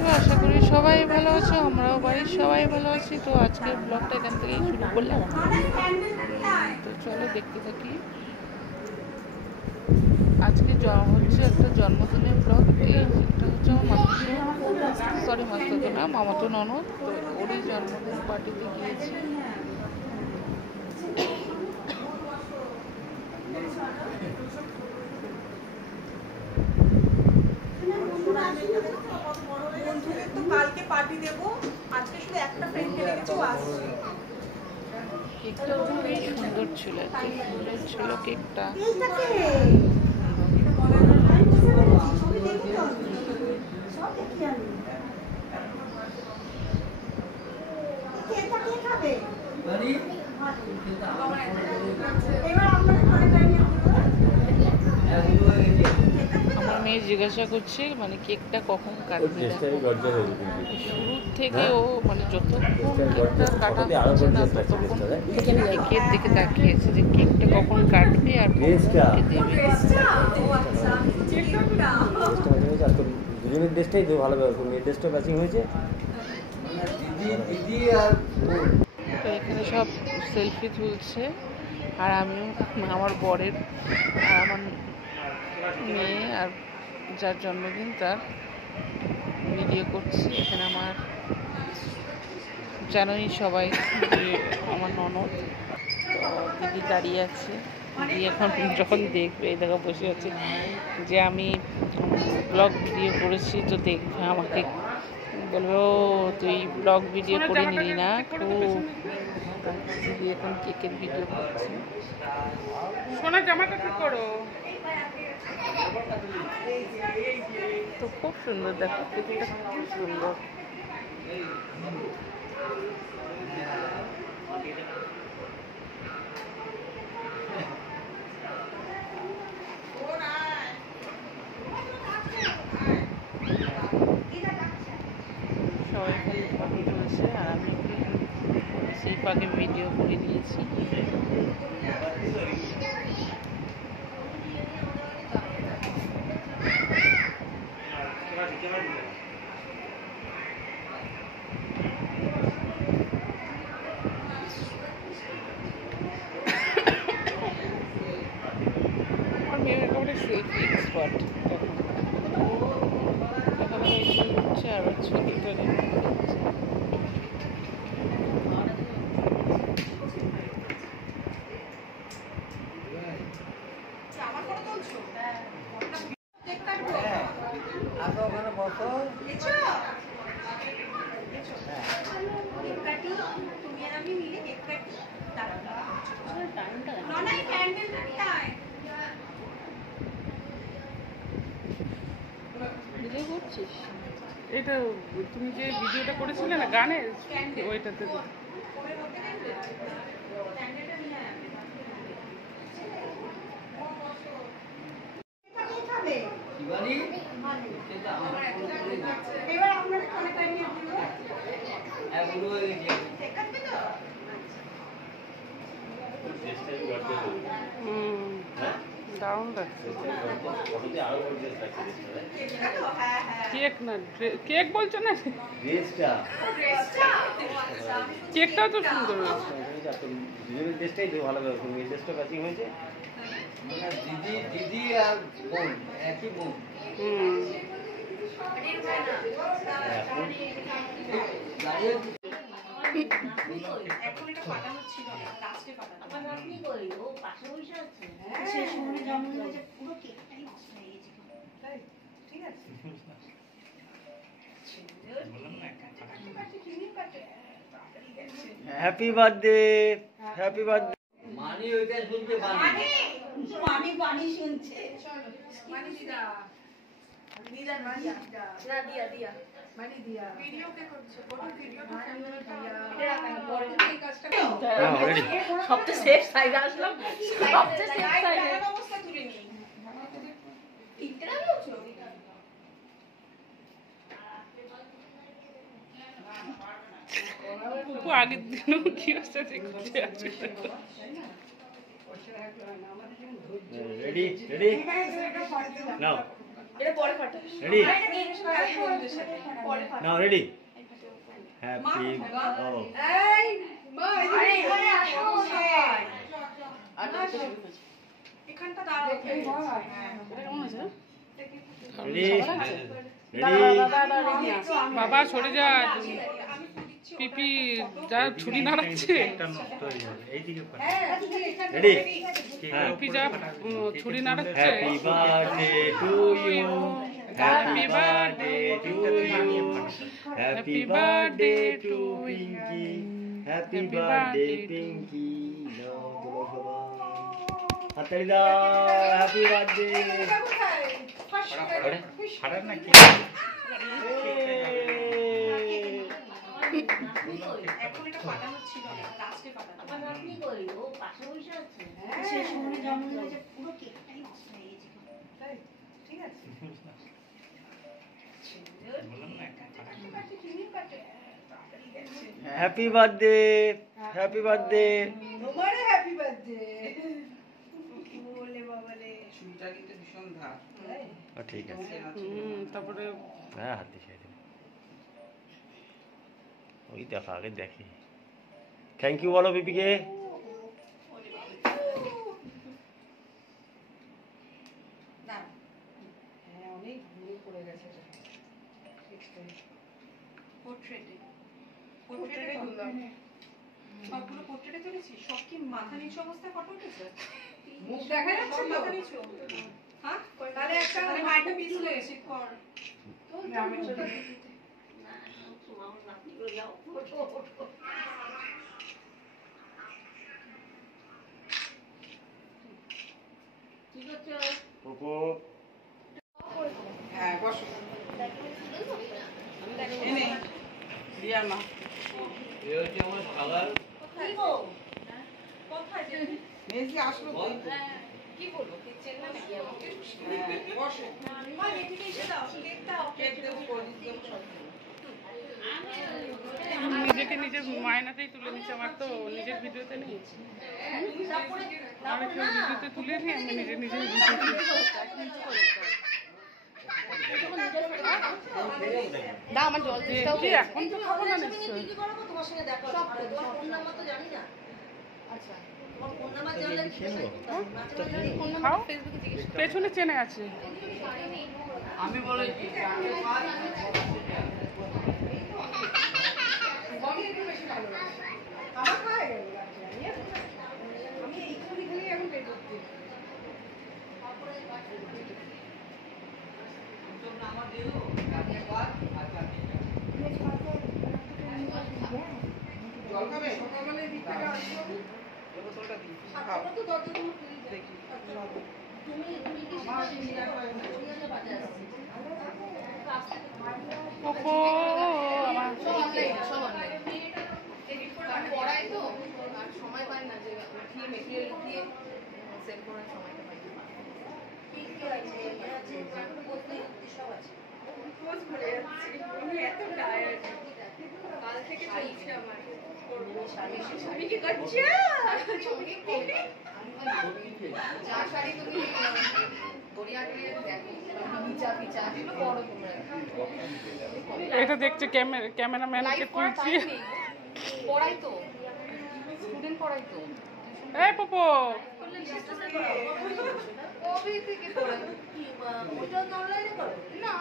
আছো? আশা করি সবাই ভালো আছো, আমরাও বাড়ির সবাই ভালো আছি। তো আজকের ব্লগটা এখান থেকেই শুরু করলাম। তো চলো দেখতে থাকি। আজকে হচ্ছে একটা জন্মদিনের ব্লগ। এটা হচ্ছে আমার মাস্তুতো না, মামাতো ননদ। তো ওরই জন্মদিন পার্টিতে গিয়েছি। বন্ধুদের তো কালকে পার্টি দেবো, আজকে শুধু একটা ফ্রেন্ডকে রেখেছি, ও আসছে। কেকটা খুবই সুন্দর ছিল, সুন্দর ছিল কেকটা। আমার মেয়ে জিজ্ঞাসা করছে মানে কেকটা কখন কাটবে। শুরুর থেকে ও মানে যতক্ষণ কেকটা কাটা হচ্ছে না ততক্ষণ কেকের দিকে তাকিয়েছে যে কেকটা কখন কাটবে আর কখন দেবে। দুজনের ড্রেসটাই তো ভালো ব্যবহার, মেয়ের ড্রেসটা ম্যাচিং হয়েছে। তো এখানে সব সেলফি তুলছে আর আমিও আমার বরের আর আমার মেয়ে আর যার জন্মদিন তার ভিডিও করছি। এখানে আমার জানোই সবাই যে আমার ননদ, তো দিদি দাঁড়িয়ে আছে। দিদি এখন যখন দেখবে এই দেখা বসে আছে যে আমি ব্লগ ভিডিও করেছি, তো দেখবে আমাকে বলবো তুই ব্লগ ভিডিও করে নিলি না। খুব দিদি এখন কেকের ভিডিও করছে। সোনা জামাটা ঠিক করো। তো খুব সুন্দর, দেখো কেকটা খুব সুন্দর। সবাই খালি ফটো তুলছে আর আমি সেই পাকে ভিডিও করে নিয়েছি। আমার মেয়ে একেবারে সেলফি এক্সপার্ট। এখন হচ্ছে আবার ছবিটা করছিস। এটা তুমি যে ভিডিওটা করেছিলে না গানের, ওইটাতে দারুণ লাগছে। কেক না, কেক বলছো না, কেকটাও তো সুন্দর হয়েছে। দুজনের ড্রেসটাই তো ভালো ব্যবহার, মেয়ের ড্রেসটা ম্যাচিং হয়েছে। দিদি আর বোন একই বোন। Happy birthday, happy birthday. মানি ওইটা শুনতে মানি মানি শুনছে। মানি দিদা দিদা দিদা দিয়া দিয়া মানি দিয়া ভিডিও কে করছে, কোন ভিডিও তো দিয়া এই কাজটা অলরেডি সবচেয়ে সেফ সাইড আসলাম, সবচেয়ে সেফ সাইড অবস্থা তুলে নি ঠিকটা বলছো। পুপু আগের দিনও কি হচ্ছে দেখতে আছে। রেডি রেডি নাও এটা পরে পাঠাস। Ready? পরে পাঠাস। Now ready? Happy oh. এই মা এখানে আসো সবাই। এখানটা দাঁড়াও। এটা কেমন হয়েছে? Ready? Ready? বাবা সরে যা, পিপি যা ছুরি নাড়াচ্ছে, Ready? পিপি যা ছুরি নাড়াচ্ছে। Happy birthday to you. Happy birthday to you. Happy birthday to Pinky. Happy birthday Pinky. হাততালি দাও, হ্যাপি বার্থডে। এখন এটা পাঠানো ছিল না, লাস্টে পাঠানো। ঠিক আছে। Happy birthday, happy birthday. তোমারও হ্যাপি বার্থডে। বলে বাবালে চুলটা কিন্তু ভীষণ ধার। ঠিক আছে, তারপরে হ্যাঁ হাত দিয়ে দেবে। ওই দেখো আগে দেখি। থ্যাংক ইউ বলো বিপিকে। অনেক দূরে পড়ে গেছে। পোর্ট্রেটে তুললাম। সবগুলো পোর্ট্রেটে তুলেছি। সব কি মাথা নিচু অবস্থায় ফটো উঠেছে? মুখ দেখা যাচ্ছে তো? মাথা নিচু। হ্যাঁ? তাহলে একটা মাইন্ডে পিস হয়েছে কর। আমি চলে পোপো হ্যাঁ বসো। এনে রিয়া মা। কোথায় যে? মেজি আসলো তো। কি বলবো? কি চেন্না নাকি আমাকে? হ্যাঁ, বসো। মা এদিকে এসে দাও, কেক দাও। কেক দেবো, কোল্ড ড্রিঙ্কস দেবো, সব দেবো। নিজেকে নিজের মায়নাতেই তুলে নিচ্ছে, আমার তো নিজের ভিডিওতে নেই। আমার কেউ ভিডিওতে তুলে নিই, আমি নিজের নিজের দাও আমার জল দিতে কি এখন তো খাবো না নিশ্চয়ই। তোমার সঙ্গে দেখা হবে। তোমার ফোন নাম্বার তো জানি না। আচ্ছা তোমার ফোন নাম্বার জানলে খাও, পেছনে চেনে আছে। আমি বলেছি আমার খায় আমি এইখানে খালি এখন পেট করতে জল খাবে সকালবেলা এই দিক থেকে আসবো। এই বোতলটা দিই, খাও। তো দরজা তুমি দেখি তুমি কি আমার চিন্তা করে না। ওহো, আমার সব অনলাইন পড়াই তো আর সময় পাই না যে উঠিয়ে মেটেরিয়াল উঠিয়ে সেল করার সময়টা পাই না কি কি আছে আছে তারপরে বলতে সব আছে পোজ করে যাচ্ছি। আমি এত টায়ার্ড। কাল থেকে চলছে আমার। তুমি কি করছো? যা শাড়ি তুমি গড়িয়াহাটে দেখো নিচা পিচা বড় তোমরা এটা দেখছে ক্যামেরাম্যানকে তুলছি। পড়াই তো স্টুডেন্ট পড়াই তো এই পোপো, কবে থেকে পড়াই কি ওইটা অনলাইনে করো না